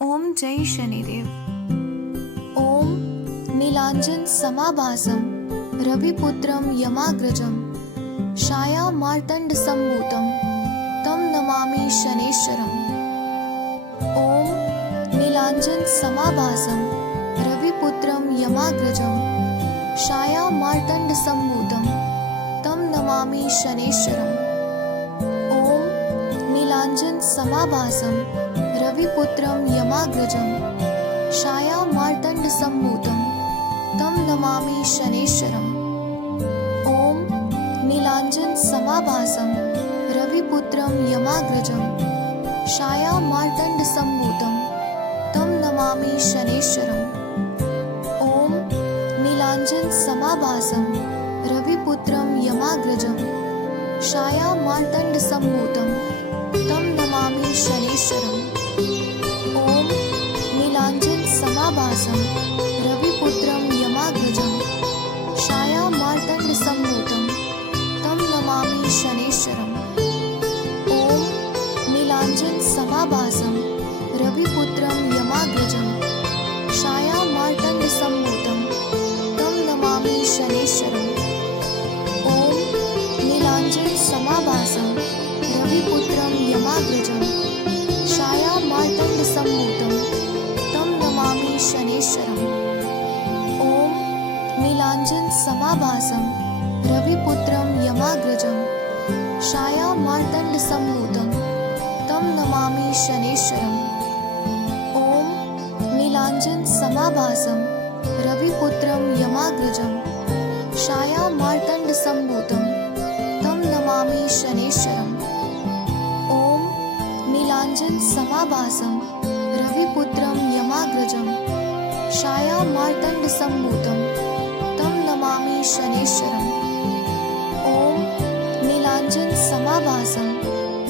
ओम जय शनिदेव। ओम नीलांजन समाभासम रविपुत्रम यमाग्रजम छाया मार्तंड सम्भूतम तम नमामि शनेश्वरम। ओम नीलांजन समाभासम रविपुत्रम यमाग्रजम छाया मार्तंड सम्भूतम तम नमामि शनेश्वरम। ओम नीलांजन समाभासम रविपुत्रम यमाग्रजम छाया मार्तंड सम्भूतम तम नमामि शनेश्वरम। ओम नीलांजन समाभासम रविपुत्रम यमाग्रजम छाया मार्तंड सम्भूतम तम नमामि शनेश्वरम। ओम नीलांजन समाभासम रविपुत्रम यमाग्रजम छाया मार्तंड सम्भूतम तम नमामि शनेश्वरम। ओम नीलांजन समाभासम रविपुत्रम यमाग्रजम छाया मार्तंड सम्भूतम तम नमामि शनेश्वरम। ओम नीलांजन समाभासम रविपुत्रम यमाग्रजम छाया मार्तंड सम्भूतम तम नमामि शनेश्वरम। ओम नीलांजन समाभासम रविपुत्रम यमाग्रजम छाया मार्तंड सम्भूतम तम नमामि शनेश्वरम। ओम नीलांजन समाभासम रविपुत्रम यमाग्रजम छाया मार्तंड सम्भूतम तम नमामि शनेश्वरम। ओम नीलांजन समाभासम रविपुत्रम यमाग्रजम छाया मार्तंड सम्भूतम तम नमामि शनेश्वरम। ओम नीलांजन समाभासम रविपुत्रम यमाग्रजम छाया मार्तंड सम्भूतम तम नमामि शनेश्वरम। ओम नीलांजन समाभासम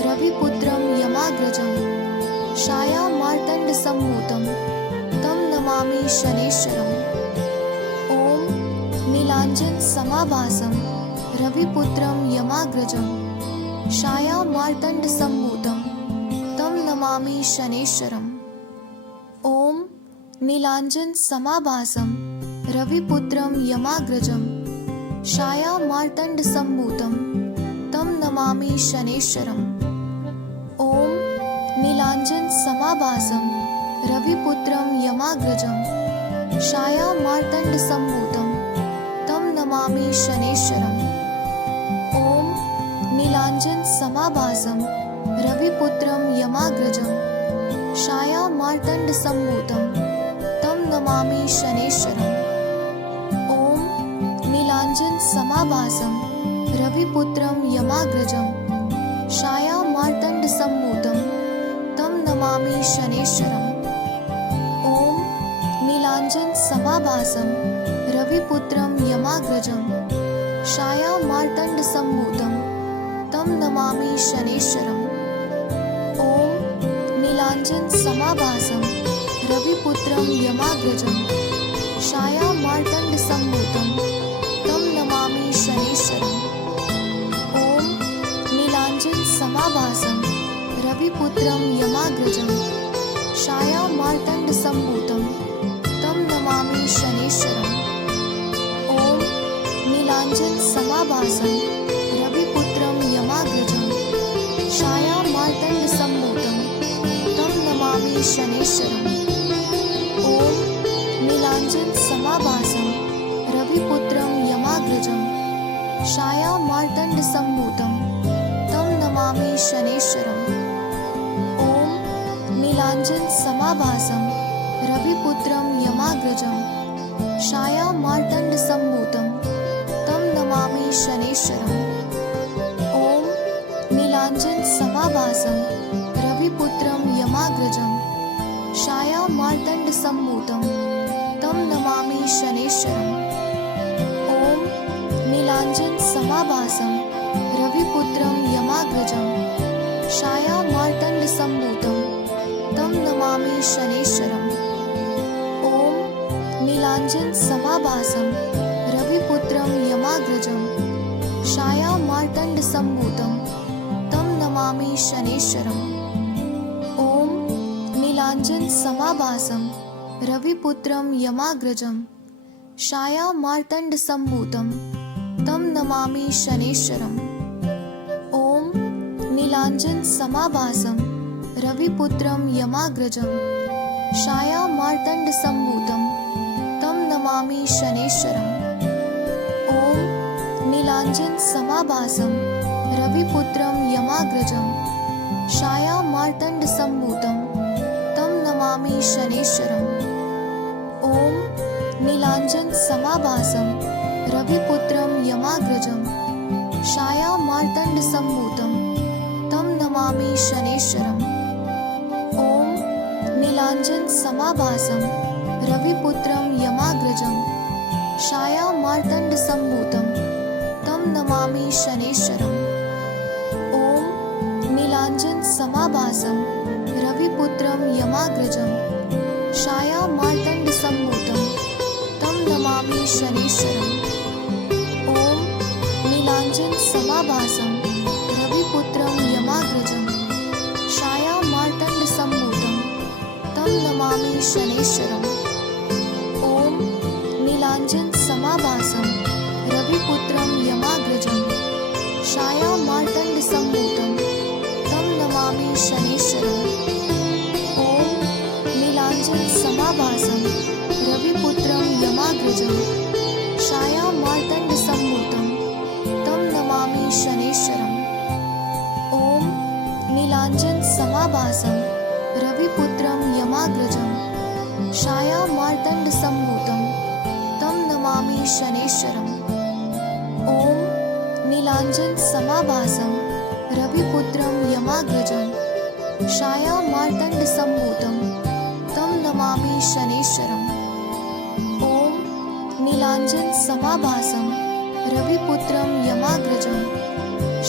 रविपुत्रम यमाग्रजम छाया मार्तंड सम्भूतम तम नमामि शनेश्वरम। ओम नीलांजन समाभासम रविपुत्रम यमाग्रजम छाया मार्तंड सम्भूतम तम नमामि शनेश्वरम। ओम नीलांजन समाभासम रविपुत्रम यमाग्रजम छाया मार्तंड सम्भूतम तम नमामि शनेश्वरम। ओम नीलांजन समाभासम रविपुत्रम यमाग्रजम छाया मार्तंड सम्भूतम तम नमामि शनेश्वरम। ओम नीलांजन समाभासम रविपुत्रम यमाग्रजम छाया मार्तंड सम्भूतम तम नमामि शनेश्वरम। ओम नीलांजन समाभासम रविपुत्रम यमाग्रजम छाया मार्तंड सम्भूतम तम नमामि शनेश्वरम। ओम नीलांजन समाभासम रविपुत्रम यमाग्रजम छाया मार्तंड सम्भूतम तम नमामि शनेश्वरम। ओम नीलांजन समाभासम रविपुत्रम यमाग्रजम छाया मार्तंड सम्भूतम तम नमामि शनेश्वरम। ओम नीलांजन समाभासम रविपुत्रम यमाग्रजम छाया मार्तंड सम्भूतम तम नमामि शनेश्वरम। ओम नीलांजन समाभासम रविपुत्रम यमाग्रजम छाया मार्तंड सम्भूतम तम नमामि शनेश्वरम। ओम नीलांजन समाभासम रविपुत्रम यमाग्रजम छाया मार्तंड सम्भूतम तम नमामि शनेश्वरम। ओम नीलांजन समाभासम रविपुत्रम यमाग्रजम छाया मार्तंड सम्भूतम तम नमामि शनेश्वरम। ओम नीलांजन समाभासम रविपुत्रम यमाग्रजम छाया मार्तंड सम्भूतम तम नमामि शनेश्वरम। ओम नीलांजन समाभासम रविपुत्रम यमाग्रजम छाया मार्तंड सम्भूतम तम नमामि शनेश्वरम। ओम नीलांजन समाभासम रविपुत्रम यमाग्रजम छाया मार्तंड सम्भूतम तम नमामि शनेश्वरम। ओम नीलाञ्जन समाभासं रविपुत्रं यमाग्रजं छायामार्तण्ड सम्भूतं तं नमामि शनैश्वरम्। ॐ नीलाञ्जन समाभासं रविपुत्रं यमाग्रजं छायामार्तण्ड सम्भूतं तं नमामि शनैश्वरम्। ॐ नीलाञ्जन समाभासं रविपुत्रं यमाग्रजं छायामार्तण्ड सम्भूतं तं नमामि शनैश्वरम्। ॐ नीलाञ्जन समाभासं रविपुत्रं यमाग्रजं छायामार्तण्ड सम्भूतं तं नमामि शनैश्वरम्। ॐ नीलाञ्जन समाभासं रविपुत्रं यमाग्रजं छायामार्तण्ड सम्भूतं तं नमामि शनैश्वरम्। ॐ नीलाञ्जन समाभासं रविपुत्रं यमाग्रजं छायामार्तण्ड सम्भूतं तं नमामि शनैश्वरम्। ॐ नीलाञ्जन समाभासं रविपुत्रं यमाग्रजं छायामार्तण्ड सम्भूतं तं नमामि शनैश्वरम्। ॐ नीलाञ्जन समाभासं रविपुत्रं यमाग्रजं छायामार्तण्ड सम्भूतं तं नमामि शनैश्वरम्। ॐ नीलाञ्जन समाभासं रविपुत्रं यमाग्रजं छायामार्तण्ड सम्भूतं तं नमामि शनैश्वरम्। ॐ नीलाञ्जन समाभासं रविपुत्रं यमाग्रजं छायामार्तण्ड सम्भूतं तं नमामि शनैश्वरम्। ॐ नीलाञ्जन समाभासं रविपुत्रं यमाग्रजं छायामार्तण्ड सम्भूतं तं नमामि शनैश्वरम्। ॐ नीलाञ्जन समाभासं रविपुत्रं यमाग्रजं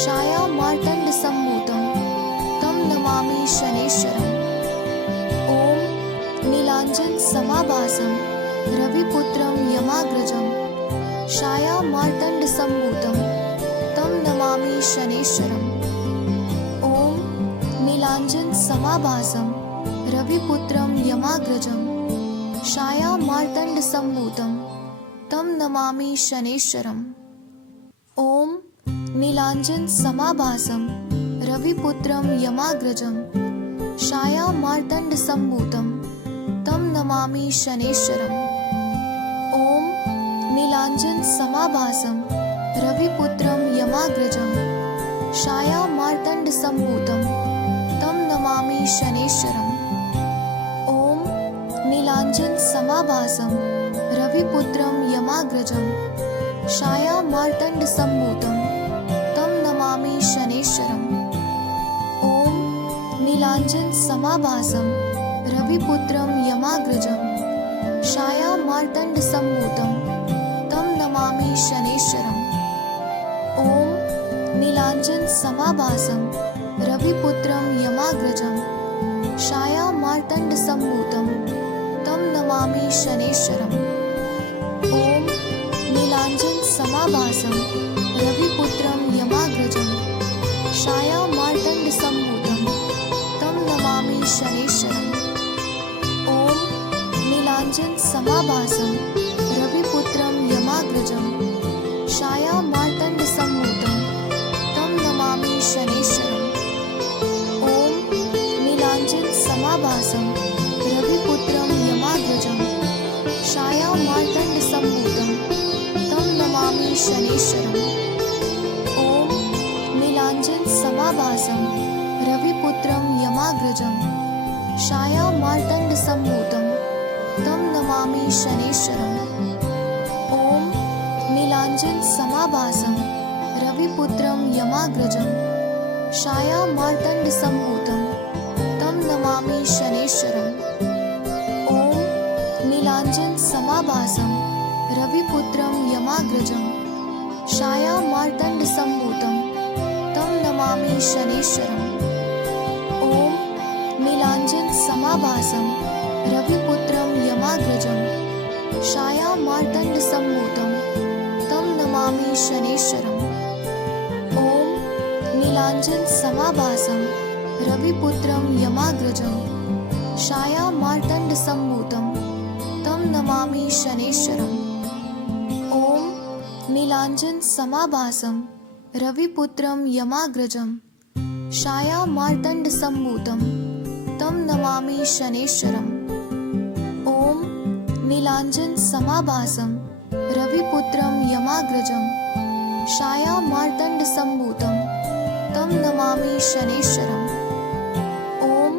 छायामार्तण्ड सम्भूतं तं नमामि शनैश्वरम्। ॐ नीलाञ्जन समाभासं रविपुत्रं यमाग्रजं छायामार्तण्ड सम्भूतं तं नमामि शनैश्वरम्। ॐ नीलाञ्जन समाभासं रविपुत्रं यमाग्रजं छायामार्तण्ड सम्भूतं तं नमामि शनैश्वरम्। ॐ नीलाञ्जन समाभासं रविपुत्रं यमाग्रजं छायामार्तण्ड सम्भूतं तं नमामि शनैश्वरम्। ॐ नीलाञ्जन समाभासं रविपुत्रं यमाग्रजं छायामार्तण्ड सम्भूतं तं नमामि शनैश्वरम्। ॐ नीलाञ्जन समाभासं रविपुत्रं यमाग्रजं छायामार्तण्ड सम्भूतं तं नमामि शनैश्वरम्। ॐ नीलाञ्जन समाभासं रविपुत्रं यमाग्रजं छायामार्तण्ड सम्भूतं तं नमामि शनैश्वरम्। ॐ नीलाञ्जन समाभासं रविपुत्रं यमाग्रजं छायामार्तण्ड सम्भूतं तं नमामि शनैश्वरम्। ॐ नीलाञ्जन समाभासं रविपुत्रं यमाग्रजं छायामार्तण्ड सम्भूतं तं नमामि शनैश्वरम्। ॐ नीलाञ्जन समाभासं रविपुत्रं यमाग्रजं छायामार्तण्ड सम्भूतं तं नमामि शनैश्वरम्। ॐ नीलाञ्जन समाभासं रविपुत्रं यमाग्रजं छायामार्तण्ड सम्भूतं तं नमामि शनैश्वरम्। ॐ नीलाञ्जन समाभासं रविपुत्रं यमाग्रजं छायामार्तण्ड सम्भूतं तं नमामि शनैश्वरम्। ॐ नीलाञ्जन समाभासं रविपुत्रं यमाग्रजं छायामार्तण्ड सम्भूतं तं नमामि शनैश्वरम्। ॐ नीलाञ्जन समाभासं रविपुत्रं यमाग्रजं छायामार्तण्ड सम्भूतं तं नमामि शनैश्वरम्। ॐ नीलाञ्जन समाभासं रविपुत्रं यमाग्रजं छायामार्तण्ड सम्भूतं तं नमामि शनैश्वरम्। ॐ नीलाञ्जन समाभासं रविपुत्रं यमाग्रजं छायामार्तण्डसम्भूतं तं नमामि शनैश्वरम्। ॐ नीलाञ्जनसमाभासं रविपुत्रं यमाग्रजं छायामार्तण्डसम्भूतं तं नमामि शनैश्वरम्। ॐ नीलाञ्जनसमाभासं रविपुत्रं यमाग्रजं छायामार्तण्डसम्भूतं तं नमामि शनैश्वरम्। ॐ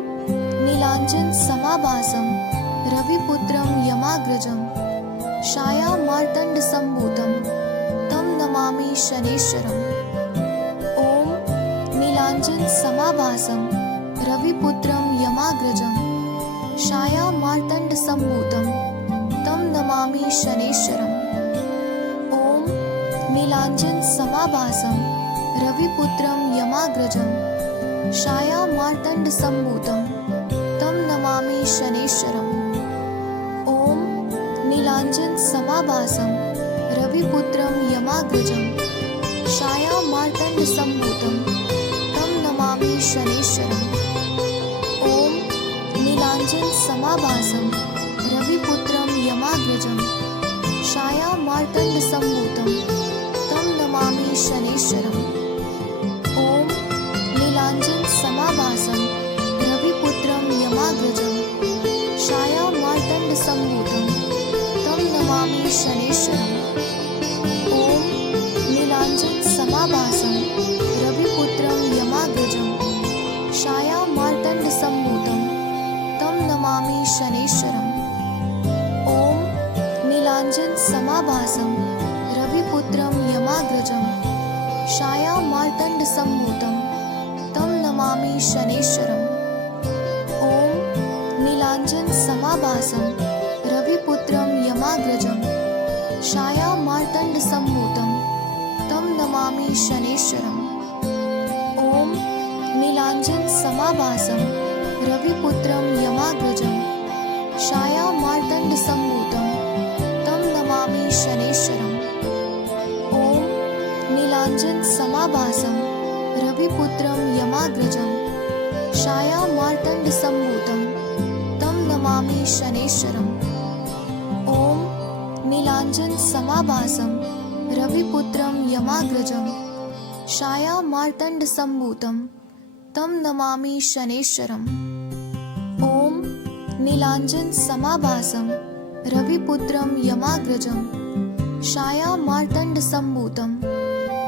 नीलाञ्जनसमाभासं रविपुत्रं यमाग्रजं छायामार्तण्डसम्भूतं तं नमामि शनैश्वरम्। ॐ नीलाञ्जनसमाभासं रविपुत्रं यमाग्रजं छायामार्तण्डसम्भूतं तं नमामि शनैश्वरम्। ॐ नीलाञ्जनसमाभासं रविपुत्रं यमाग्रजं छायामार्तण्डसम्भूतं तं नमामि शनैश्वरम्। ॐ नीलाञ्जनसमाभासं रविपुत्रं यमाग्रजं छायामार्तण्डसम्भूतं तं नमामि शनैश्वरम्। ॐ नीलाञ्जनसमाभासं रविपुत्रं यमाग्रजं छायामार्तण्डसम्भूतं तं नमामि शनैश्वरम्। ॐ नीलाञ्जनसमाभासं रविपुत्रं यमाग्रजं छायामार्तण्डसम्भूतं तं नमामि शनैश्वरम्। ॐ नीलाञ्जनसमाभासं रविपुत्रं यमाग्रजं छायामार्तण्डसम्भूतं तं नमामि शनैश्वरम्। ॐ नीलाञ्जनसमाभासं रविपुत्रं यमाग्रजं छायामार्तण्डसम्भूतं तं नमामि शनैश्वरम्। ॐ नीलाञ्जनसमाभासं रविपुत्रं यमाग्रजं छायामार्तण्डसम्भूतं तं नमामि शनैश्वरम्। ॐ नीलाञ्जनसमाभासं रविपुत्रं यमाग्रजं छायामार्तण्डसम्भूतं तं नमामि शनैश्वरम्। ॐ नीलाञ्जनसमाभासं रविपुत्रं यमाग्रजं छायामार्तण्डसम्भूतं तं नमामि शनैश्वरम्। ॐ नीलाञ्जनसमाभासं रविपुत्रं यमाग्रजं छायामार्तण्डसम्भूतं तं नमामि शनैश्वरम्। ॐ नीलाञ्जनसमाभासं रविपुत्रं यमाग्रजं छायामार्तण्डसम्भूतं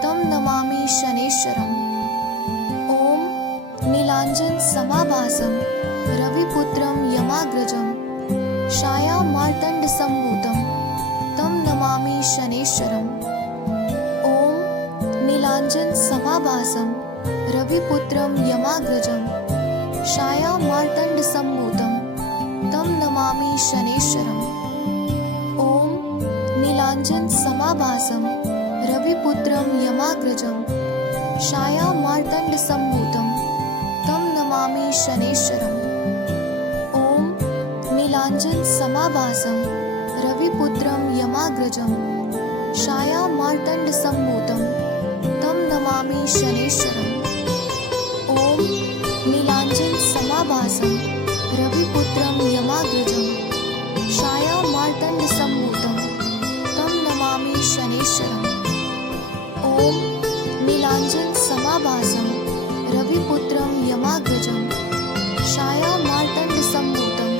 तं नमामि शनैश्वरम्। ॐ नीलाञ्जनसमाभासं रविपुत्रं यमाग्रजं छायामार्तण्डसम्भूतं तं नमामि शनैश्वरम्। ॐ नीलाञ्जनसमाभासं रविपुत्रं यमाग्रजं छायामार्तण्डसम्भूतं तं नमामि शनैश्वरम्। ॐ नीलाञ्जनसमाभासं रविपुत्रं यमाग्रजं छायामार्तण्डसम्भूतं तं नमामि शनैश्वरम्। ॐ नीलाञ्जनसमाभासं रविपुत्रं यमाग्रजं छायामार्तण्डसम्भूतं तं नमामि शनैश्वरम्। ॐ नीलाञ्जनसमाभासं रविपुत्रं यमाग्रजं छायामार्तण्डसम्भूतं तं नमामि शनैश्वरम्। ॐ नीलाञ्जनसमाभासं रविपुत्रं यमाग्रजं छायामार्तण्डसम्भूतं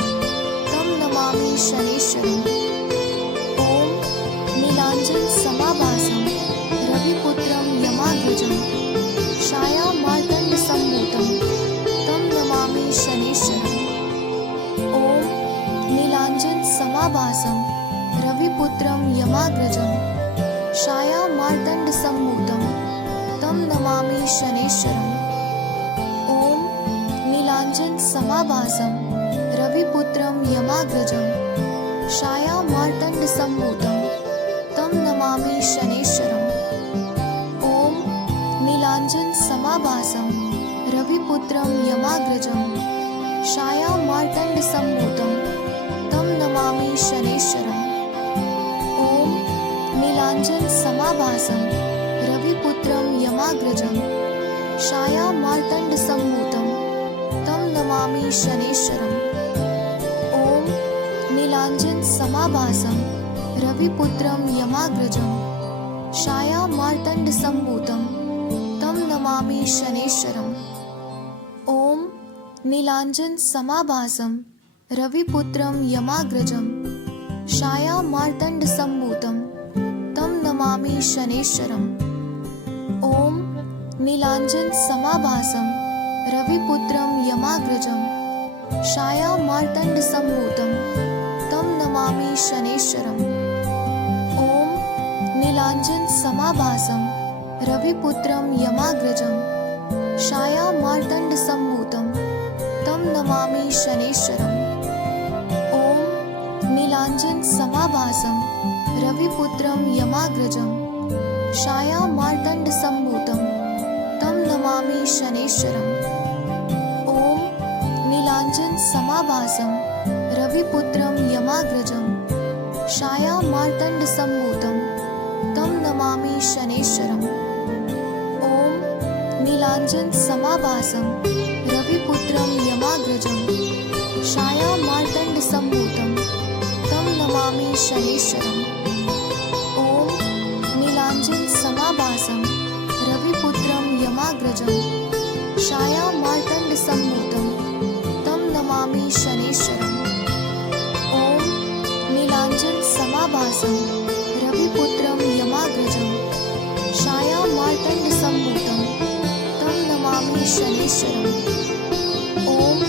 तं नमामि शनैश्वरम्। ॐ नीलाञ्जनसमाभासं रविपुत्रं यमाग्रजं छायामार्तण्डसम्भूतं तं नमामि शनैश्वरम्। ॐ नीलाञ्जनसमाभासं रविपुत्रं यमाग्रजं छायामार्तण्डसम्भूतं तं नमामि शनैश्वरम्। ॐ नीलाञ्जनसमाभासं रविपुत्रं यमाग्रजं छायामार्तण्डसम्भूतं तं नमामि शनैश्वरम्। ॐ नीलाञ्जनसमाभासं रविपुत्रं यमाग्रजं छायामार्तण्डसम्भूतं तं नमामि शनैश्वरम्। ॐ नीलाञ्जनसमाभासं रविपुत्रं यमाग्रजं छायामार्तण्डसम्भूतं तं नमामि शनैश्वरम्। नीलाञ्जन समाभासं रविपुत्रं यमाग्रजं छायामार्तण्ड सम्भूतं तं नमामि शनैश्वरम्। ॐ नीलाञ्जन समाभासं रविपुत्रं यमाग्रजं छायामार्तण्ड सम्भूतं तं नमामि शनैश्वरम्। ॐ नीलाञ्जन समाभासं रविपुत्रं यमाग्रजं छायामार्तण्ड सम्भूतं तं नमामि शनैश्वरम्। ॐ नीलाञ्जन समाभासं रविपुत्रं यमाग्रजं छायामार्तण्ड सम्भूतं तं नमामि शनैश्वरम्। ॐ नीलाञ्जन समाभासं रविपुत्रं यमाग्रजं छायामार्तण्ड सम्भूतं तं नमामि शनैश्वरम्। ॐ नीलाञ्जन समाभासं रविपुत्रं यमाग्रजं छायामार्तण्ड सम्भूतं तं नमामि शनैश्वरम्। ॐ नीलाञ्जन समाभासं रविपुत्रं यमाग्रजं छायामार्तण्ड सम्भूतं तं नमामि शनैश्वरम्। ॐ नीलाञ्जन समाभासं रविपुत्रं यमाग्रजं छायामार्तण्ड सम्भूतं तं नमामि शनैश्वरम्। ॐ नीलाञ्जन समाभासं रविपुत्रं यमाग्रजं छायामार्तण्ड सम्भूतं तं नमामि शनैश्वरम्। ॐ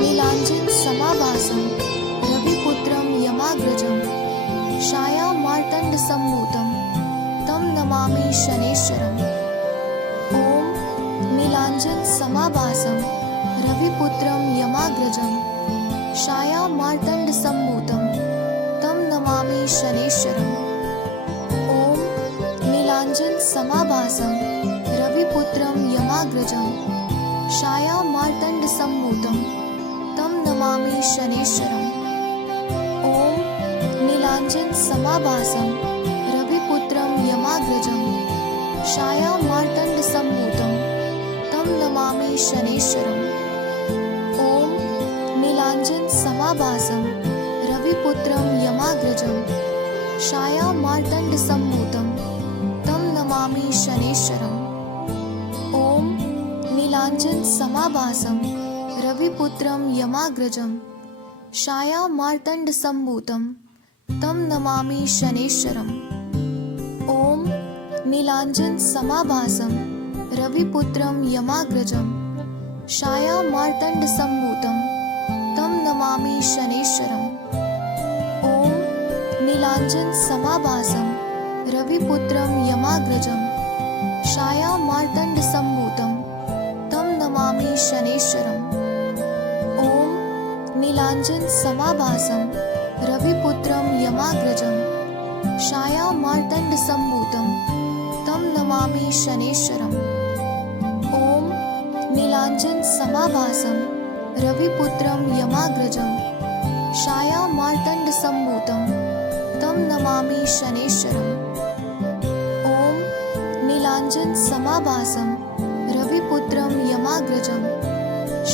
नीलाञ्जन समाभासं रविपुत्रं यमाग्रजं छायामार्तण्ड सम्भूतं तं नमामि शनैश्वरम्। ॐ नीलाञ्जन समाभासं रविपुत्रं यमाग्रजं छायामार्तण्ड सम्भूतं तं नमामि शनैश्वरम्। ॐ नीलाञ्जन समाभासं रविपुत्रं यमाग्रजं छायामार्तण्ड सम्भूतं तं नमामि शनैश्वरम्। ॐ नीलाञ्जन समाभासं रविपुत्रं यमाग्रजं छायामार्तण्ड सम्भूतं तं नमामि शनैश्वरम्। ॐ नीलाञ्जन समाभासं रविपुत्रं यमाग्रजं छायामार्तण्ड सम्भूतं तं नमामि शनैश्वरम्। ॐ नीलाञ्जन समाभासं रविपुत्रं यमाग्रजं छायामार्तण्ड सम्भूतं तं नमामि शनैश्वरम्। ॐ नीलाञ्जन समाभासं रविपुत्रं यमाग्रजं छायामार्तण्ड सम्भूतं तं नमामि शनैश्वरम्। ॐ नीलाञ्जन समाभासं रविपुत्रं यमाग्रजं छायामार्तण्ड सम्भूतं तं नमामि शनैश्वरम्। ॐ नीलाञ्जन समाभासं रविपुत्रं यमाग्रजं छायामार्तण्ड सम्भूतं तं नमामि शनैश्वरम्। ॐ नीलाञ्जन समाभासं रविपुत्रं यमाग्रजं छायामार्तण्ड सम्भूतं तं नमामि शनैश्वरम्। ॐ नीलाञ्जन समाभासं रविपुत्रं यमाग्रजं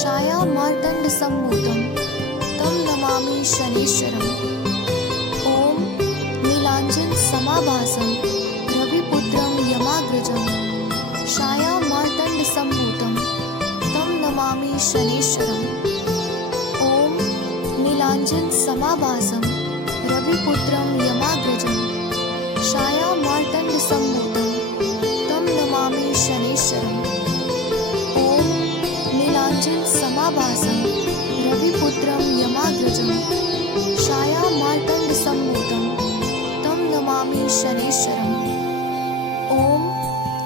छायामार्तण्ड सम्भूतं तं नमामि शनैश्वरम्। ॐ नीलाञ्जन समाभासं रविपुत्रं यमाग्रजं छायामार्तण्ड सम्भूतं तं नमामि शनैश्वरम्। ॐ नीलाञ्जन समाभासं रविपुत्रं यमाग्रजं छायामार्तण्ड सम्भूतं तं नमामि शनैश्वरम्। ॐ नीलाञ्जन समाभासं रविपुत्रं यमाग्रजं छायामार्तण्ड सम्भूतं तं नमामि शनैश्वरम्। ॐ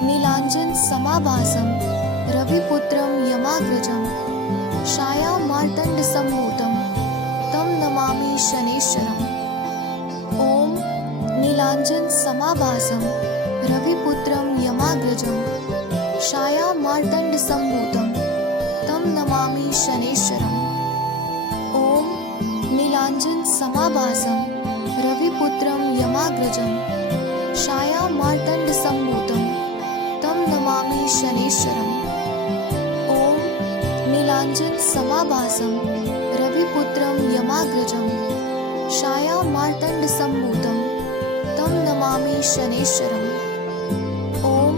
नीलाञ्जन समाभासं रविपुत्रं यमाग्रजं छायामार्तण्ड सम्भूतं तं नमामि शनैश्वरम्। ॐ नीलाञ्जन समाभासं रविपुत्रं यमाग्रजं छायामार्तण्ड सम्भूतं तं नमामि शनैश्वरम्। ॐ नीलाञ्जन समाभासं रविपुत्रं यमाग्रजं छायामार्तण्ड सम्भूतं तं नमामि शनैश्वरम्। ॐ नीलाञ्जन समाभासं रविपुत्रं यमाग्रजं छायामार्तण्ड छायामार्तण्डसम्भूतं तं नमामि शनैश्वरम्। ॐ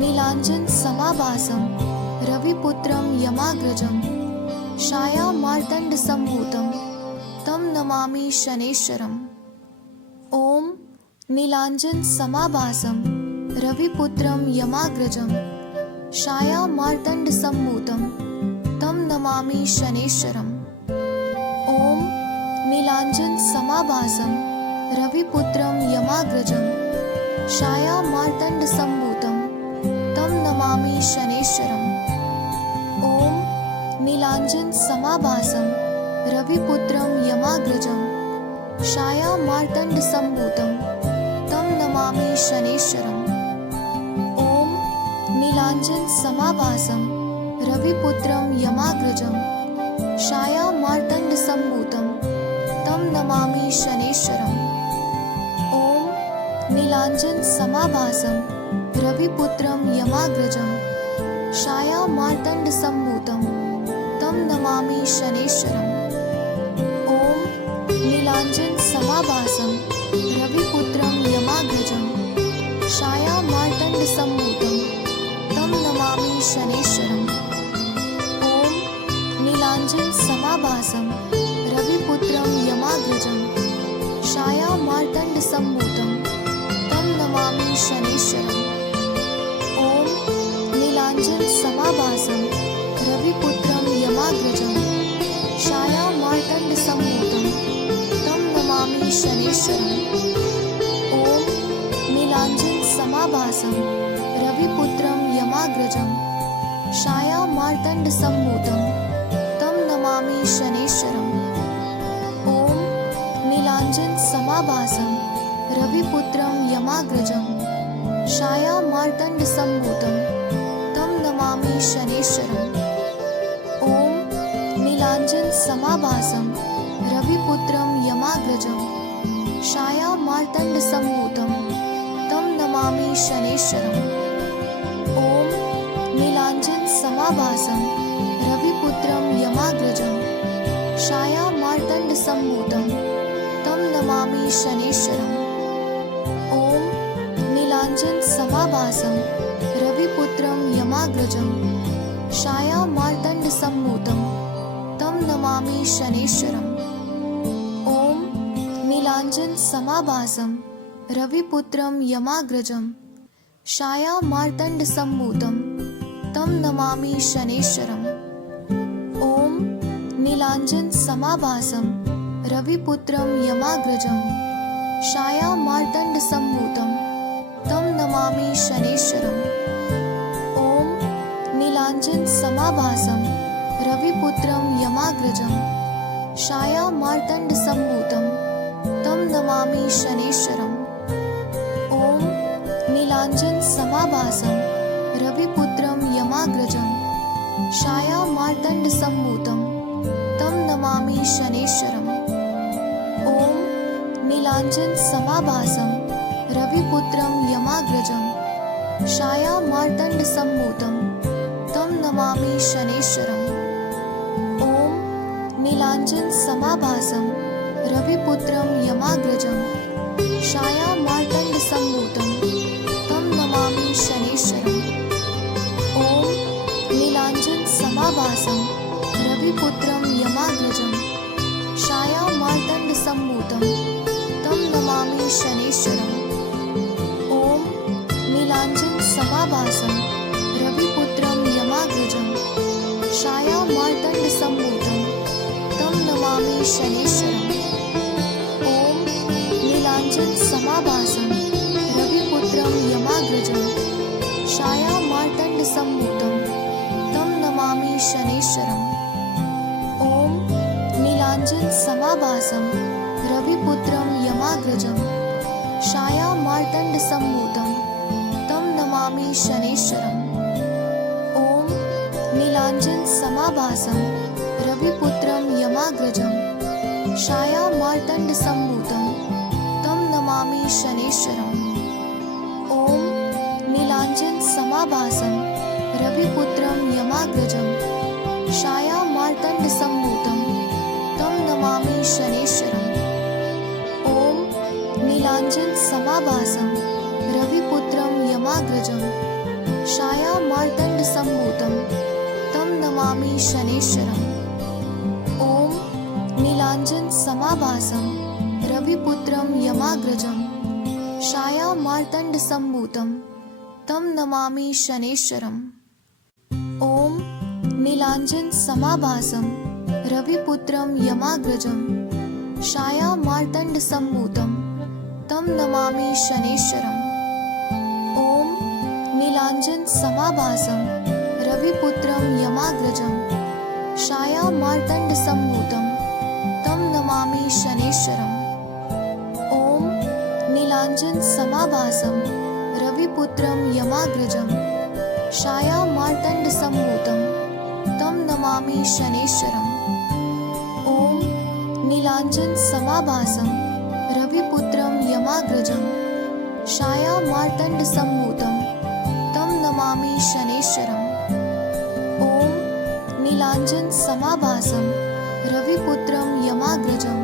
नीलाञ्जनसमाभासं रविपुत्रं यमाग्रजं छायामार्तण्डसम्भूतं तं नमामि शनैश्वरम्। ॐ नीलाञ्जनसमाभासं रविपुत्रं यमाग्रजं छायामार्तण्डसम्भूतं तं नमामि शनैश्वरम्। ॐ नीलाञ्जनसमाभासं रविपुत्रं यमाग्रजं छायामार्तण्डसम्भूतं तं नमामि शनैश्वरम्। ॐ नीलाञ्जनसमाभासं रविपुत्रं यमाग्रजं छायामार्तण्डसम्भूतं तं नमामि शनैश्वरम्। ॐ नीलाञ्जनसमाभासं रविपुत्रं यमाग्रजं छायामार्तण्डसम्भूतं तं नमामि शनैश्वरम्। ॐ नीलाञ्जनसमाभासं रविपुत्रं यमाग्रजं छायामार्तण्डसम्भूतं तं नमामि शनैश्वरम्। ॐ नीलाञ्जनसमाभासं रविपुत्रं यमाग्रजं छायामार्तण्डसम्भूतं तं नमामि शनैश्वरम्। ॐ नीलाञ्जनसमाभासं रविपुत्रं यमाग्रजं छायामार्तण्डसम्भूतं तं नमामि शनैश्वरम्। ॐ नीलाञ्जनसमाभासं रविपुत्रं यमाग्रजं छायामार्तण्डसम्भूतं तं नमामि शनैश्वरम्। ॐ नीलाञ्जनसमाभासं रविपुत्रं यमाग्रजं छायामार्तण्डसम्भूतं तं नमामि शनैश्वरम्। ॐ नीलाञ्जनसमाभासं रविपुत्रं यमाग्रजं छायामार्तण्डसम्भूतं तं नमामि शनैश्वरम्। ॐ नीलाञ्जनसमाभासं रविपुत्रं यमाग्रजं छायामार्तण्डसम्भूतं तं नमामि शनैश्वरम्। ॐ नीलाञ्जनसमाभासं रविपुत्रं यमाग्रजं छायामार्तण्डसम्भूतं तं नमामि शनैश्वरम्। ॐ नीलाञ्जनसमाभासं रविपुत्रं यमाग्रजं छायामार्तण्डसम्भूतं तं नमामि शनैश्वरम्। ॐ नीलाञ्जनसमाभासं रविपुत्रं यमाग्रजं छायामार्तण्डसम्भूतं तं नमामि शनैश्वरम्। ॐ नीलाञ्जनसमाभासं रविपुत्रं यमाग्रजं छायामार्तण्डसम्भूतं तं नमामि शनैश्वरम्। ॐ नीलाञ्जनसमाभासं रविपुत्रं यमाग्रजं छायामार्तण्डसम्भूतं तं नमामि शनैश्वरम्। ॐ नीलाञ्जनसमाभासं रविपुत्रं यमाग्रजं छायामार्तण्डसम्भूतं तं नमामि शनैश्वरम्। ॐ नीलाञ्जनसमाभासं रविपुत्रं यमाग्रजं छायामार्तण्डसम्भूतं तं नमामि शनैश्वरम्। ॐ नीलाञ्जनसमाभासं रविपुत्रं यमाग्रजं छायामार्तण्डसम्भूतं तं नमामि शनैश्वरम्। ॐ नीलाञ्जनसमाभासं रविपुत्रं यमाग्रजं छायामार्तण्डसम्भूतं तं नमामि शनैश्वरम्। ॐ नीलाञ्जनसमाभासं रविपुत्रं यमाग्रजं छायामार्तण्डसम्भूतं तं नमामि शनैश्वरम्। ॐ नीलाञ्जनसमाभासं रविपुत्रं यमाग्रजं छायामार्तण्डसम्भूतं तं नमामि शनैश्वरम्। ॐ नीलाञ्जनसमाभासं रविपुत्रं यमाग्रजं छायामार्तण्डसम्भूतं तं नमामि शनैश्वरम्। ॐ नीलाञ्जनसमाभासं रविपुत्रं यमाग्रजं छायामार्तण्डसम्भूतं तं नमामि शनैश्वरम्। ॐ नीलाञ्जनसमाभासं रविपुत्रं यमाग्रजं छायामार्तण्डसम्भूतं तं नमामि शनैश्वरम्। ॐ नीलाञ्जन समाभासं रविपुत्रं यमाग्रजं छायामार्तण्ड सम्भूतं तं नमामि शनैश्वरम्। ॐ नीलाञ्जन समाभासं रविपुत्रं यमाग्रजं छायामार्तण्ड सम्भूतं तं नमामि शनैश्वरम्। ॐ नीलाञ्जन समाभासं रविपुत्रं यमाग्रजं छायामार्तण्ड सम्भूतं तं नमामि शनैश्वरम्। ॐ नीलाञ्जन समाभासं रविपुत्रं यमाग्रजं छायामार्तण्ड सम्भूतं तं नमामि शनैश्वरम्। ॐ नीलाञ्जन समाभासं रविपुत्रं यमाग्रजं छायामार्तण्ड सम्भूतं तं नमामि शनैश्वरम्। ॐ नीलाञ्जन समाभासं रविपुत्रं यमाग्रजं छायामार्तण्ड सम्भूतं तं नमामि शनैश्वरम्। ॐ नीलाञ्जन समाभासं रविपुत्रं यमाग्रजं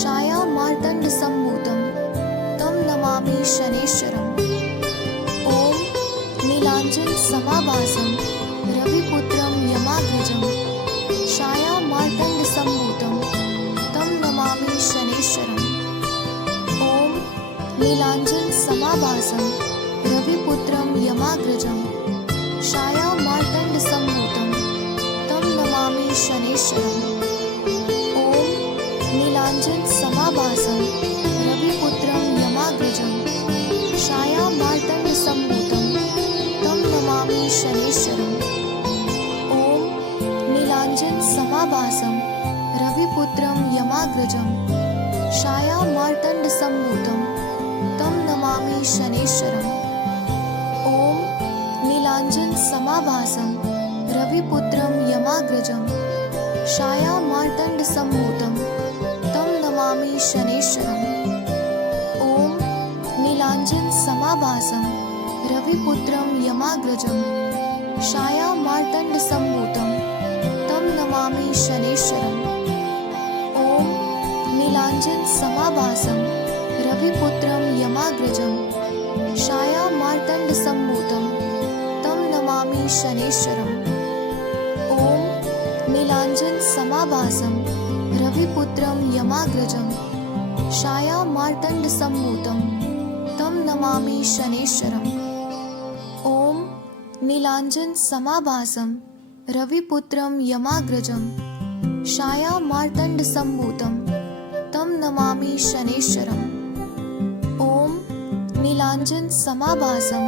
छायामार्तण्ड सम्भूतं तं नमामि शनैश्वरम्। ॐ नीलाञ्जन समाभासं रविपुत्रं यमाग्रजं छायामार्तण्ड सम्भूतं तं नमामि शनैश्वरम्। ॐ नीलाञ्जन समाभासं रविपुत्रं यमाग्रजं छायामार्तण्ड सम्भूतं तं नमामि शनैश्वरम्। ॐ नीलाञ्जन समाभासं रविपुत्रं यमाग्रजं छायामार्तण्ड सम्भूतं तं नमामि शनैश्वरम्। ॐ नीलाञ्जन समाभासं रविपुत्रं यमाग्रजं छायामार्तण्ड सम्भूतं तं नमामि शनैश्वरम्। ॐ नीलाञ्जन समाभासं रविपुत्रं यमाग्रजं छायामार्तण्ड सम्भूतं तं नमामि शनैश्वरम्। ॐ नीलाञ्जन समाभासं रविपुत्रं यमाग्रजं छायामार्तण्ड सम्भूतं तं नमामि शनैश्वरम्। ॐ नीलाञ्जन समाभासं रविपुत्रं यमाग्रजं छायामार्तण्ड सम्भूतं तं नमामि शनैश्वरम्। ॐ नीलाञ्जन समाभासं रविपुत्रं यमाग्रजं छायामार्तण्ड सम्भूतं तं नमामि शनैश्वरम्। ॐ नीलाञ्जन समाभासं रविपुत्रं यमाग्रजं छायामार्तण्ड सम्भूतं तं नमामि शनैश्वरम्। ॐ नीलाञ्जन समाभासं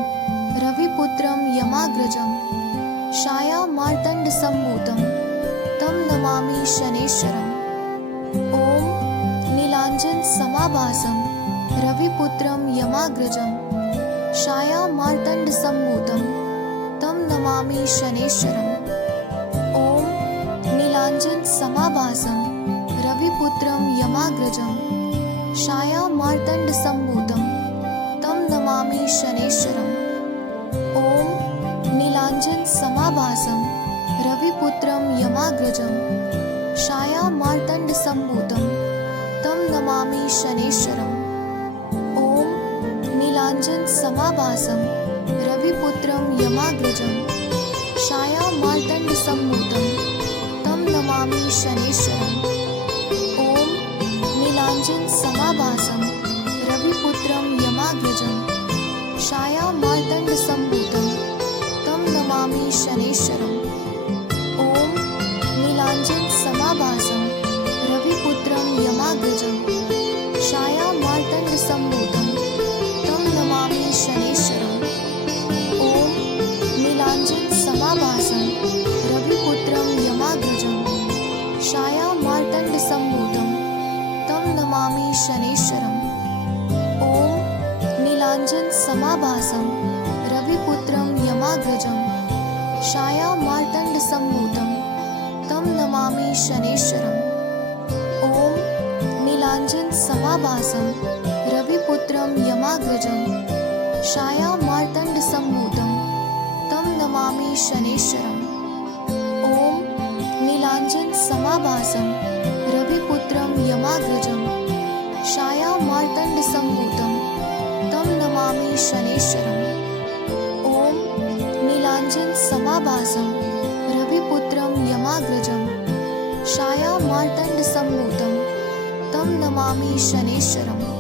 रविपुत्रं यमाग्रजं छायामार्तण्ड सम्भूतं तं नमामि शनैश्वरम्। ॐ नीलाञ्जन समाभासं रविपुत्रं यमाग्रजं छायामार्तण्ड सम्भूतं तं नमामि शनैश्वरम्। ॐ नीलाञ्जन समाभासं रविपुत्रं यमाग्रजं छायामार्तण्ड सम्भूतं तं नमामि शनैश्वरम्। ॐ नीलाञ्जन समाभासं रविपुत्रं यमाग्रजं छायामार्तण्ड सम्भूतं तं नमामि शनैश्वरम्। ॐ नीलाञ्जन समाभासं रविपुत्रं यमाग्रजं छायामार्तण्ड सम्भूतं तं नमामि शनैश्वरम्। ॐ नीलाञ्जन समाभासं रविपुत्रं यमाग्रजं छायामार्तण्ड सम्भूतं तं नमामि शनैश्वरम्। ॐ नीलाञ्जन समाभासं रविपुत्रं यमाग्रजं छायामार्तण्ड सम्भूतं तं नमामि शनैश्वरम्। ॐ नीलाञ्जन समाभासं रविपुत्रं यमाग्रजं छायामार्तण्ड सम्भूतं तं नमामि शनैश्वरम्। ॐ नीलाञ्जन समाभासं रविपुत्रं यमाग्रजं छायामार्तण्ड सम्भूतं तं नमामि शनैश्वरम्। ॐ नीलाञ्जन समाभासं रविपुत्रं यमाग्रजं छायामार्तण्ड सम्भूतं तं नमामि शनैश्वरम्। ॐ नीलाञ्जन समाभासं रविपुत्रं यमाग्रजं छायामार्तण्ड छायामार्तण्डसम्भूतं तं नमामि शनैश्वरम्। ॐ नीलाञ्जनसमाभासं रविपुत्रं यमाग्रजं छायामार्तण्डसम्भूतं तं नमामि शनैश्वरम्।